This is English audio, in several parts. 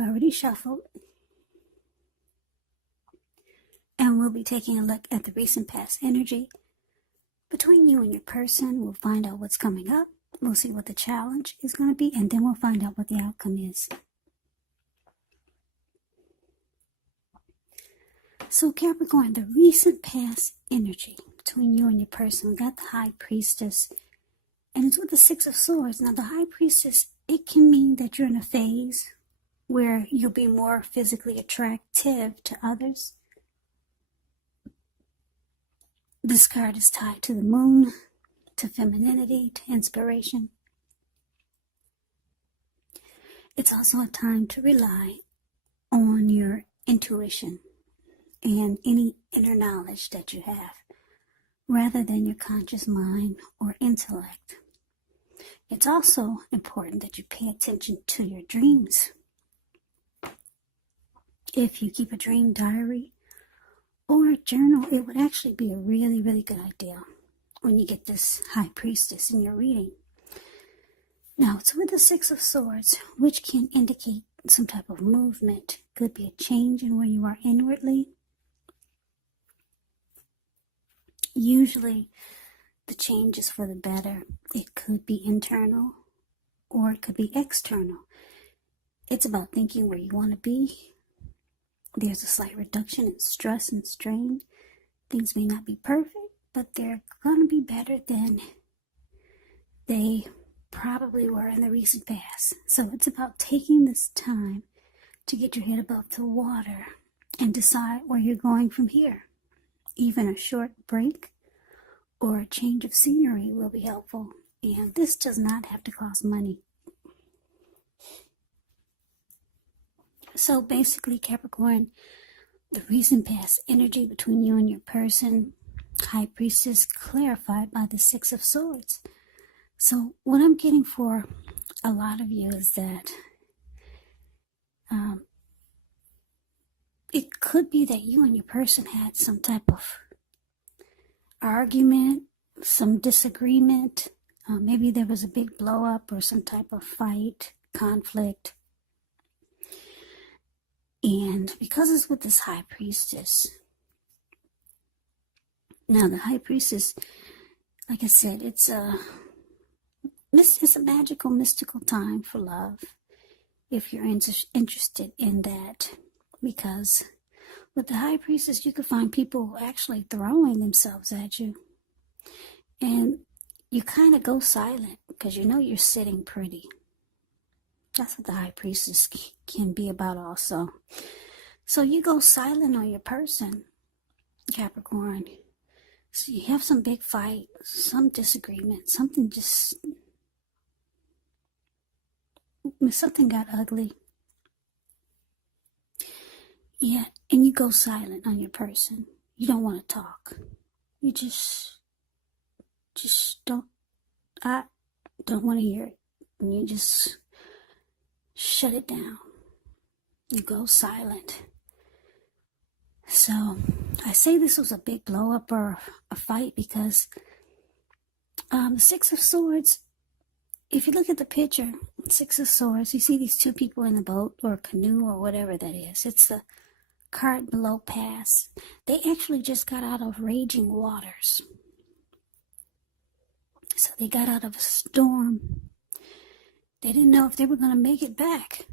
already shuffled, and we'll be taking a look at the recent past energy between you and your person. We'll find out what's coming up. We'll see what the challenge is going to be, and then we'll find out what the outcome is. So Capricorn, the recent past energy between you and your person, we got the High Priestess, and it's with the Six of Swords. Now the High Priestess, it can mean that you're in a phase where you'll be more physically attractive to others. This card is tied to the moon, to femininity, to inspiration. It's also a time to rely on your intuition and any inner knowledge that you have, rather than your conscious mind or intellect. It's also important that you pay attention to your dreams. If you keep a dream diary or a journal, it would actually be a really, really good idea when you get this High Priestess in your reading. Now, it's with the Six of Swords, which can indicate some type of movement. Could be a change in where you are inwardly. Usually, the change is for the better. It could be internal, or it could be external. It's about thinking where you want to be. There's a slight reduction in stress and strain. Things may not be perfect, but they're going to be better than they probably were in the recent past. So it's about taking this time to get your head above the water and decide where you're going from here. Even a short break or a change of scenery will be helpful. And this does not have to cost money. So basically, Capricorn, the recent past energy between you and your person, High Priestess, clarified by the Six of Swords. So what I'm getting for a lot of you is that it could be that you and your person had some type of argument, some disagreement. Maybe there was a big blow up or some type of fight, conflict. And because it's with this High Priestess, now the High Priestess, like I said, it's a magical, mystical time for love, if you're interested in that. Because with the High Priestess, you could find people actually throwing themselves at you. And you kind of go silent because you know you're sitting pretty. That's what the High Priestess can be about also. So you go silent on your person, Capricorn. So you have some big fight, some disagreement, something got ugly. Yeah, and you go silent on your person. You don't want to talk. You just I don't want to hear it. And you just shut it down. You go silent. So I say this was a big blow up or a fight because the Six of Swords, if you look at the picture, Six of Swords, you see these two people in a boat or a canoe or whatever that is. It's the card below pass. They actually just got out of raging waters. So they got out of a storm. They didn't know if they were going to make it back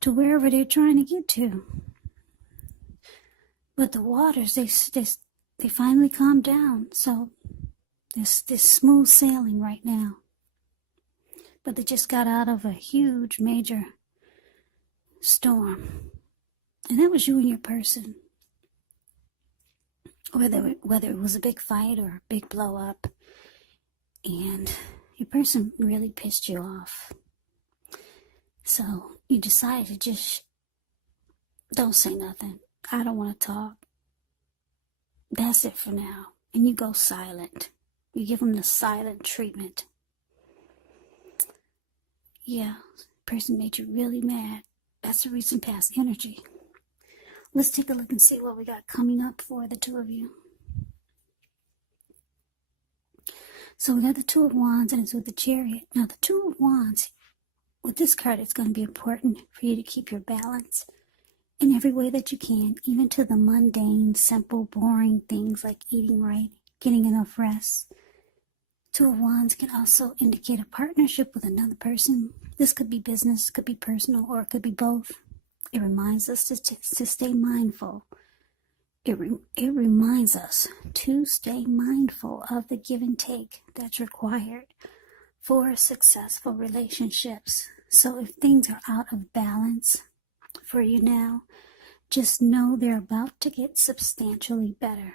to wherever they're trying to get to. But the waters, they finally calmed down. So there's smooth sailing right now. But they just got out of a huge, major storm. And that was you and your person. Whether it was a big fight or a big blow up. And your person really pissed you off. So you decided to just don't say nothing. I don't want to talk. That's it for now. And you go silent. You give them the silent treatment. Yeah, person made you really mad. That's the recent past energy. Let's take a look and see what we got coming up for the two of you. So we got the Two of Wands and it's with the Chariot. Now the Two of Wands, with this card, it's going to be important for you to keep your balance in every way that you can, even to the mundane, simple, boring things like eating right, getting enough rest. Two of Wands can also indicate a partnership with another person. This could be business, could be personal, or it could be both. It reminds us to stay mindful. It reminds us to stay mindful of the give and take that's required for successful relationships. So if things are out of balance for you now, just know they're about to get substantially better.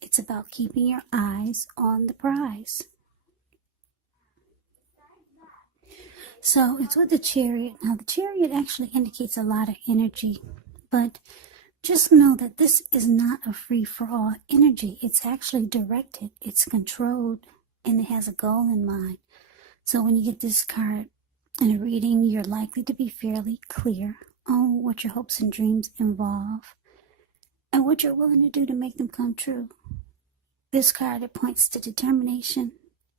It's about keeping your eyes on the prize. So it's with the Chariot. Now the Chariot actually indicates a lot of energy, but just know that this is not a free-for-all energy. It's actually directed, it's controlled, and it has a goal in mind. So when you get this card in a reading, you're likely to be fairly clear on what your hopes and dreams involve and what you're willing to do to make them come true. This card, it points to determination,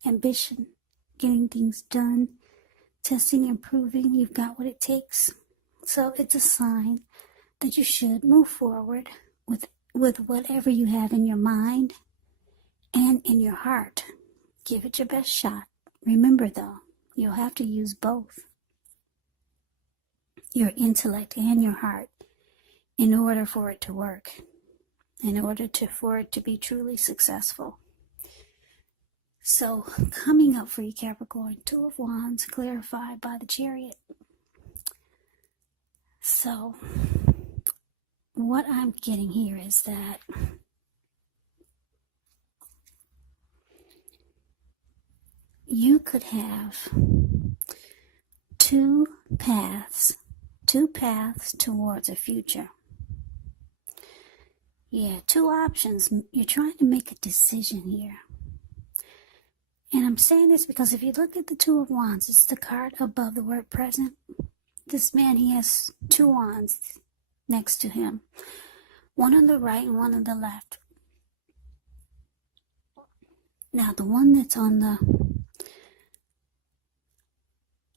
ambition, getting things done, testing and proving you've got what it takes. So it's a sign that you should move forward with whatever you have in your mind and in your heart. Give it your best shot. Remember though, you'll have to use both, your intellect and your heart, in order for it to work, for it to be truly successful. So coming up for you, Capricorn, Two of Wands clarified by the Chariot. So what I'm getting here is that you could have two paths towards a future. Yeah, two options. You're trying to make a decision here. And I'm saying this because if you look at the Two of Wands, it's the card above the word present. This man, he has two wands next to him, one on the right and one on the left. Now, the one that's on the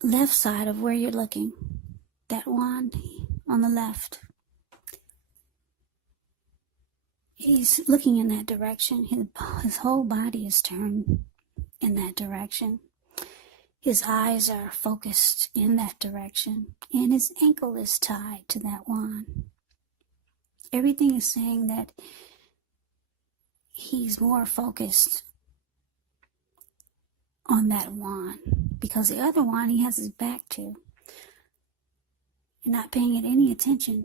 left side of where you're looking, that wand on the left, he's looking in that direction. His whole body is turned in that direction. His eyes are focused in that direction, and his ankle is tied to that wand. Everything is saying that he's more focused on that wand, because the other wand he has his back to. You're not paying it any attention.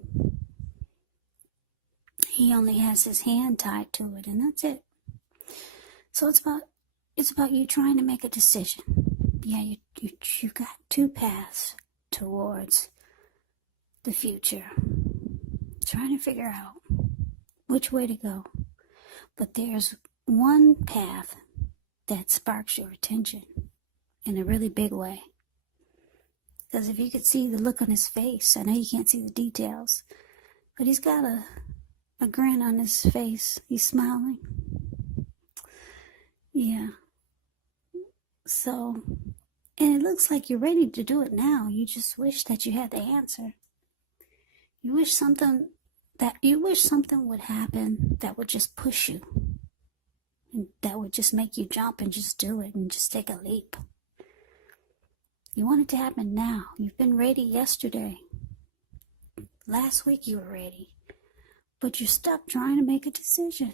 He only has his hand tied to it, and that's it. So it's about you trying to make a decision. Yeah, you've got two paths towards the future. Trying to figure out which way to go. But there's one path that sparks your attention in a really big way. Because if you could see the look on his face, I know you can't see the details, but he's got a grin on his face. He's smiling. Yeah. So, and it looks like you're ready to do it now. You just wish that you had the answer. You wish something would happen that would just push you, and that would just make you jump and just do it and just take a leap. You want it to happen now. You've been ready yesterday. Last week you were ready, but you're stuck trying to make a decision.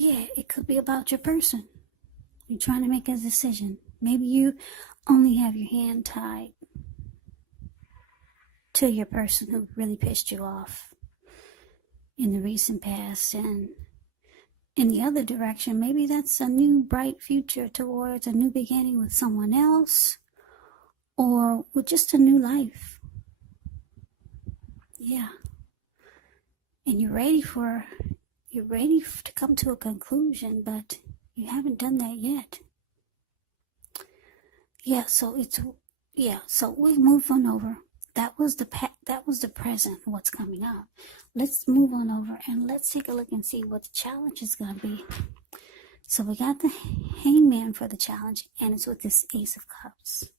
Yeah, it could be about your person. You're trying to make a decision. Maybe you only have your hand tied to your person who really pissed you off in the recent past. And in the other direction, maybe that's a new bright future towards a new beginning with someone else, or with just a new life. Yeah. And you're ready to come to a conclusion, but you haven't done that yet. Yeah, so we've moved on over. That was the present, what's coming up. Let's move on over and let's take a look and see what the challenge is going to be. So we got the Hangman for the challenge, and it's with this Ace of Cups.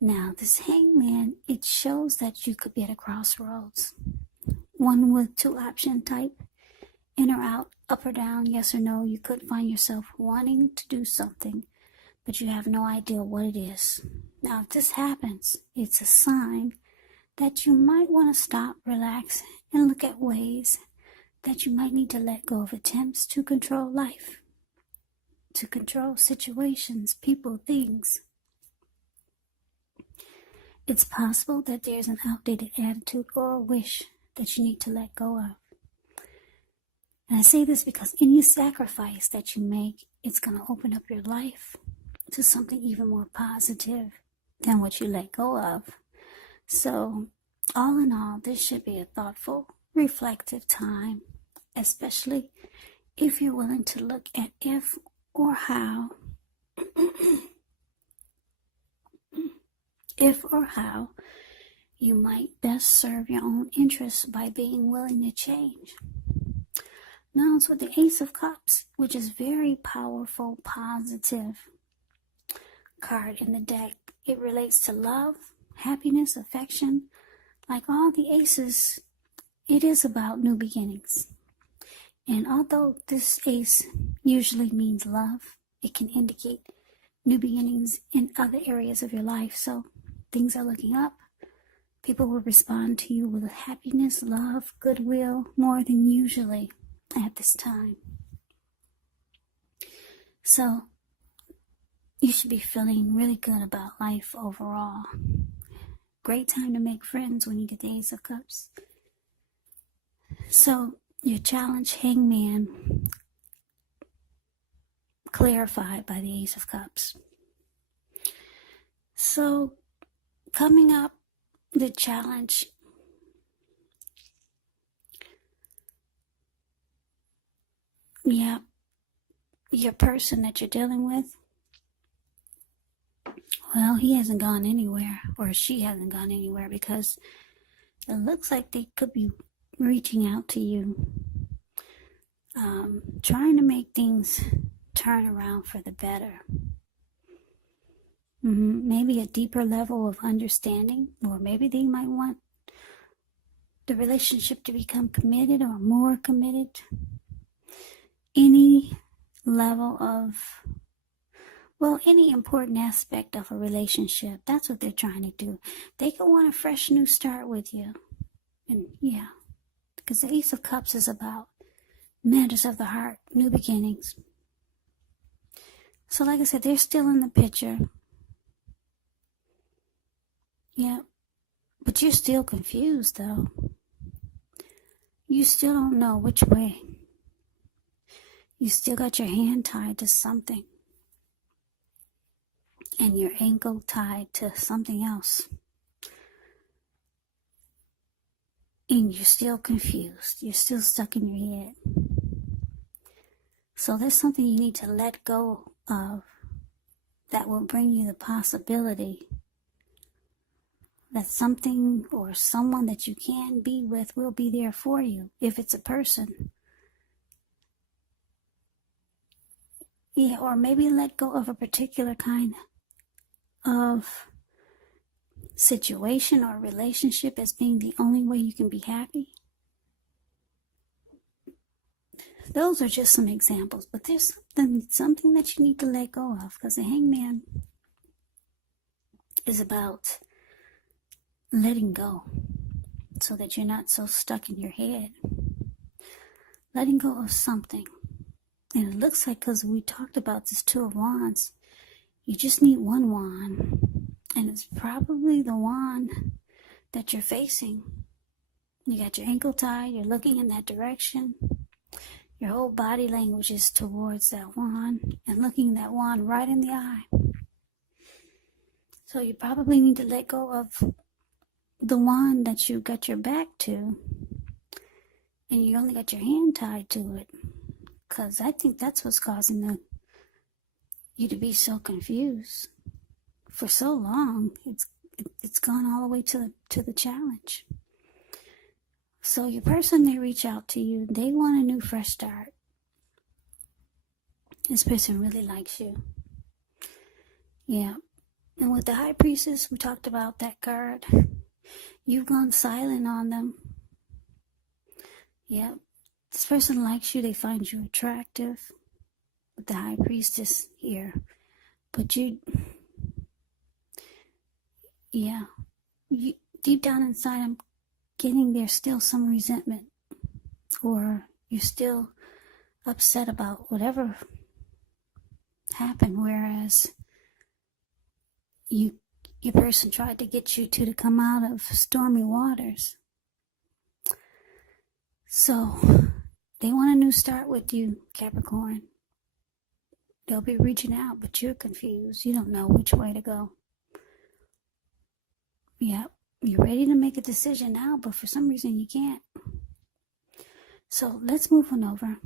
Now, this Hangman, it shows that you could be at a crossroads. One with two option type, in or out, up or down, yes or no. You could find yourself wanting to do something, but you have no idea what it is. Now, if this happens, it's a sign that you might want to stop, relax, and look at ways that you might need to let go of attempts to control life, to control situations, people, things. It's possible that there's an outdated attitude or a wish that you need to let go of. And I say this because any sacrifice that you make, it's going to open up your life to something even more positive than what you let go of. So, all in all, this should be a thoughtful, reflective time, especially if you're willing to look at if or how you might best serve your own interests by being willing to change. Now it's with the Ace of Cups, which is very powerful, positive card in the deck. It relates to love, happiness, affection. Like all the aces, it is about new beginnings. And although this ace usually means love, it can indicate new beginnings in other areas of your life. So things are looking up. People will respond to you with happiness, love, goodwill, more than usually at this time. So you should be feeling really good about life overall. Great time to make friends when you get the Ace of Cups. So your challenge, Hangman, clarified by the Ace of Cups. So coming up, the challenge, your person that you're dealing with, well, he hasn't gone anywhere, or she hasn't gone anywhere, because it looks like they could be reaching out to you, trying to make things turn around for the better. Maybe a deeper level of understanding, or maybe they might want the relationship to become committed or more committed. Any level of, any important aspect of a relationship, that's what they're trying to do. They could want a fresh new start with you. And because the Ace of Cups is about matters of the heart, new beginnings. So like I said, they're still in the picture. But you're still confused, though. You still don't know which way. You still got your hand tied to something, and your ankle tied to something else. And you're still confused. You're still stuck in your head. So there's something you need to let go of that will bring you the possibility that something or someone that you can be with will be there for you, if it's a person. Or maybe let go of a particular kind of situation or relationship as being the only way you can be happy. Those are just some examples, but there's something that you need to let go of, because the Hangman is about letting go so that you're not so stuck in your head. Letting go of something. And it looks like, because we talked about this Two of Wands, you just need one wand. And it's probably the wand that you're facing. You got your ankle tied, you're looking in that direction. Your whole body language is towards that wand and looking that wand right in the eye. So you probably need to let go of the wand that you got your back to, and you only got your hand tied to it, because I think that's what's causing you to be so confused for so long. It's gone all the way to the challenge. So your person, they reach out to you, they want a new fresh start. This person really likes you. Yeah. And with the High Priestess, we talked about that card. You've gone silent on them. Yeah. This person likes you. They find you attractive. With the High Priestess here. But you, deep down inside, I'm getting there's still some resentment. Or you're still upset about whatever happened, whereas your person tried to get you to come out of stormy waters. So they want a new start with you, Capricorn. They'll be reaching out, but you're confused. You don't know which way to go. Yeah, you're ready to make a decision now, but for some reason you can't. So let's move on over.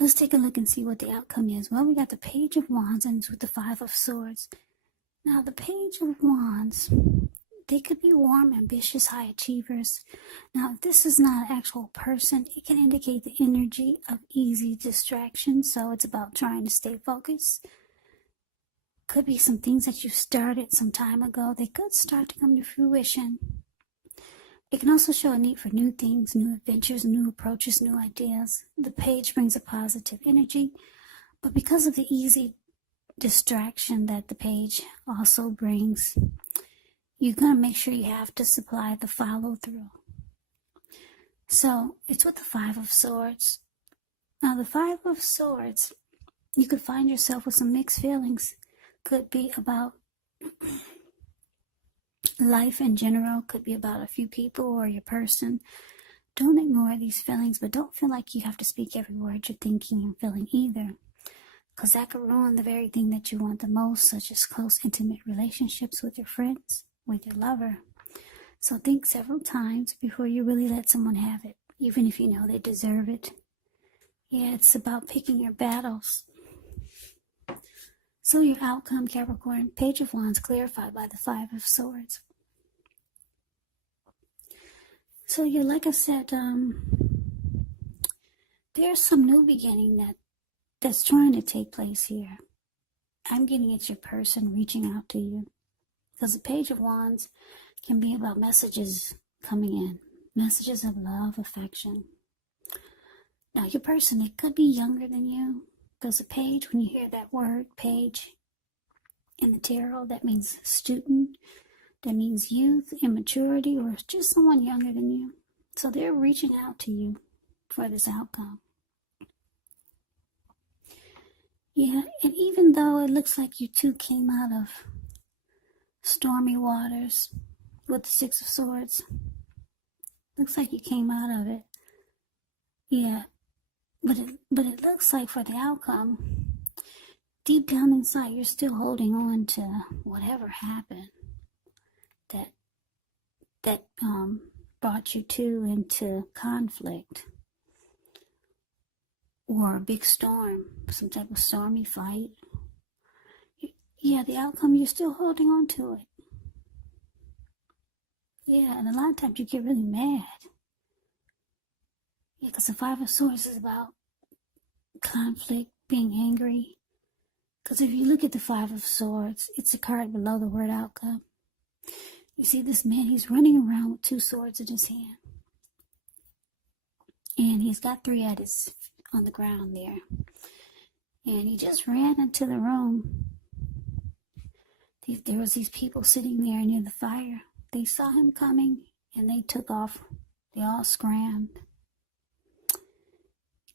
Let's take a look and see what the outcome is. Well, we got the Page of Wands and it's with the Five of Swords. Now, the Page of Wands, they could be warm, ambitious, high achievers. Now, if this is not an actual person, it can indicate the energy of easy distraction. So it's about trying to stay focused. Could be some things that you started some time ago. They could start to come to fruition. It can also show a need for new things, new adventures, new approaches, new ideas. The Page brings a positive energy, but because of the easy distraction that the Page also brings, you're going to make sure you have to supply the follow through. So it's with the Five of Swords. Now the Five of Swords, you could find yourself with some mixed feelings. Could be about life in general, could be about a few people or your person. Don't ignore these feelings, but don't feel like you have to speak every word you're thinking and feeling either, because that could ruin the very thing that you want the most, such as close, intimate relationships with your friends, with your lover. So think several times before you really let someone have it, even if you know they deserve it. Yeah, it's about picking your battles. So your outcome, Capricorn, Page of Wands clarified by the Five of Swords. So you, like I said, there's some new beginning that's trying to take place here. I'm getting it's your person reaching out to you, because the Page of Wands can be about messages coming in, messages of love, affection. Now your person, it could be younger than you, because the Page, when you hear that word Page in the tarot, that means student, that means youth, immaturity, or just someone younger than you. So they're reaching out to you for this outcome. Yeah, and even though it looks like you two came out of stormy waters with the Six of Swords, looks like you came out of it. Yeah, but it looks like for the outcome, deep down inside, you're still holding on to whatever happened that brought you two into conflict or a big storm, some type of stormy fight. Yeah, the outcome, you're still holding on to it. Yeah, and a lot of times you get really mad. Yeah, because the Five of Swords is about conflict, being angry. Because if you look at the Five of Swords, it's a card below the word outcome. You see this man, he's running around with two swords in his hand. And he's got three on the ground there. And he just ran into the room. There was these people sitting there near the fire. They saw him coming and they took off. They all scrammed.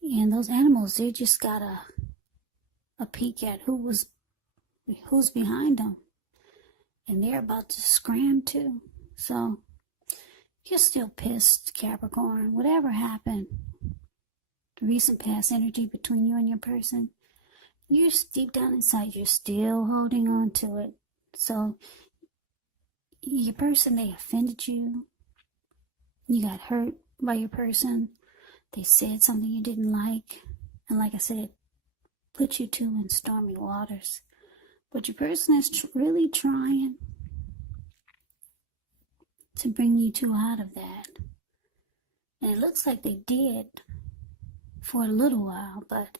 And those animals, they just got a peek at who's behind them. And they're about to scram too. So you're still pissed, Capricorn. Whatever happened, the recent past energy between you and your person, you're deep down inside, you're still holding on to it. So your person, they offended you. You got hurt by your person. They said something you didn't like. And like I said, put you two in stormy waters. But your person is really trying to bring you two out of that. And it looks like they did. for a little while, but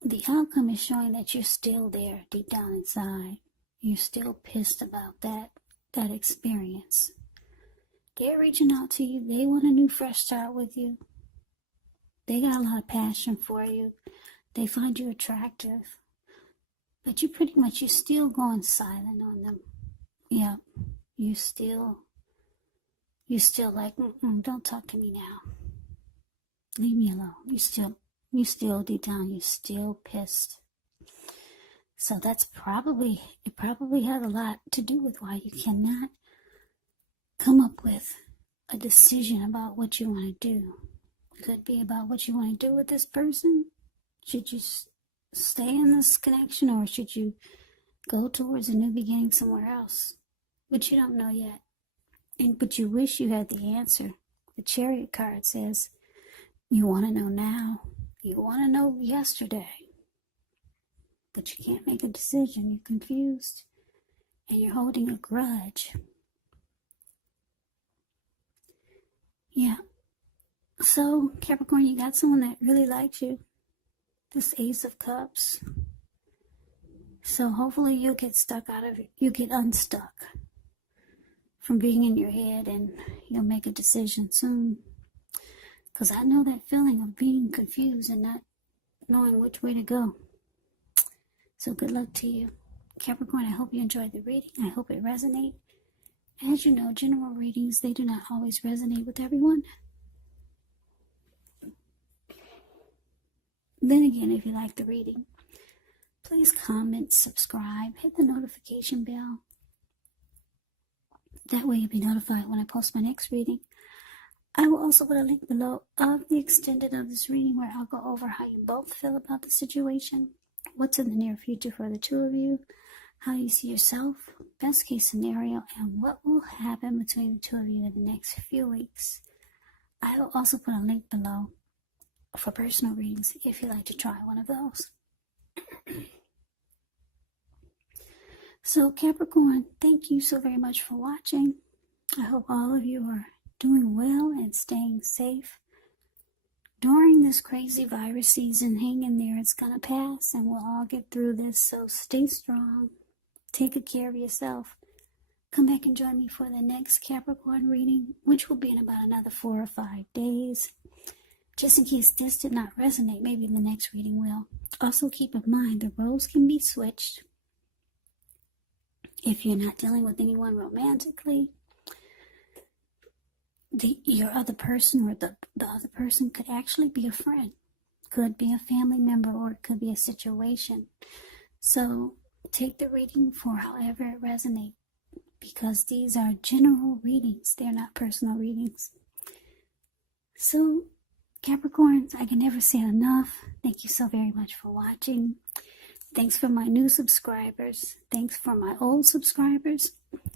the outcome is showing that you're still there deep down inside. You're still pissed about that experience. They're reaching out to you. They want a new fresh start with you. They got a lot of passion for you. They find you attractive. But you're still going silent on them. Yeah, you still like, don't talk to me now. Leave me alone. You still deep down, you're still pissed. So it probably has a lot to do with why you cannot come up with a decision about what you want to do. It could be about what you want to do with this person. Should you stay in this connection, or should you go towards a new beginning somewhere else? But you don't know yet. But you wish you had the answer. The Chariot card says, you want to know now. You want to know yesterday. But you can't make a decision. You're confused. And you're holding a grudge. Yeah. So, Capricorn, you got someone that really likes you. This Ace of Cups. So hopefully you'll get unstuck from being in your head, and you'll make a decision soon. Because I know that feeling of being confused and not knowing which way to go. So good luck to you. Capricorn, I hope you enjoyed the reading. I hope it resonates. As you know, general readings, they do not always resonate with everyone. Then again, if you like the reading, please comment, subscribe, hit the notification bell. That way you'll be notified when I post my next reading. I will also put a link below of the extended of this reading where I'll go over how you both feel about the situation, what's in the near future for the two of you, how you see yourself, best case scenario, and what will happen between the two of you in the next few weeks. I will also put a link below for personal readings if you'd like to try one of those. So Capricorn, thank you so very much for watching. I hope all of you are doing well and staying safe during this crazy virus season. Hang in there, it's gonna pass and we'll all get through this. So stay strong, take good care of yourself. Come back and join me for the next Capricorn reading, which will be in about another 4 or 5 days. Just in case this did not resonate, maybe the next reading will. Also keep in mind the roles can be switched. If you're not dealing with anyone romantically, your other person or the other person could actually be a friend. Could be a family member, or it could be a situation. So take the reading for however it resonates, because these are general readings. They're not personal readings. So Capricorns, I can never say enough. Thank you so very much for watching. Thanks for my new subscribers. Thanks for my old subscribers.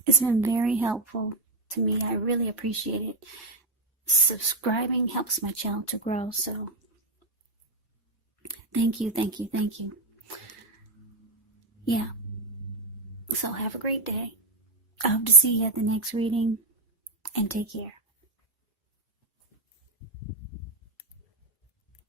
It's been very helpful to me. I really appreciate it. Subscribing helps my channel to grow. So thank you, thank you, thank you. Yeah. So have a great day. I hope to see you at the next reading, and take care.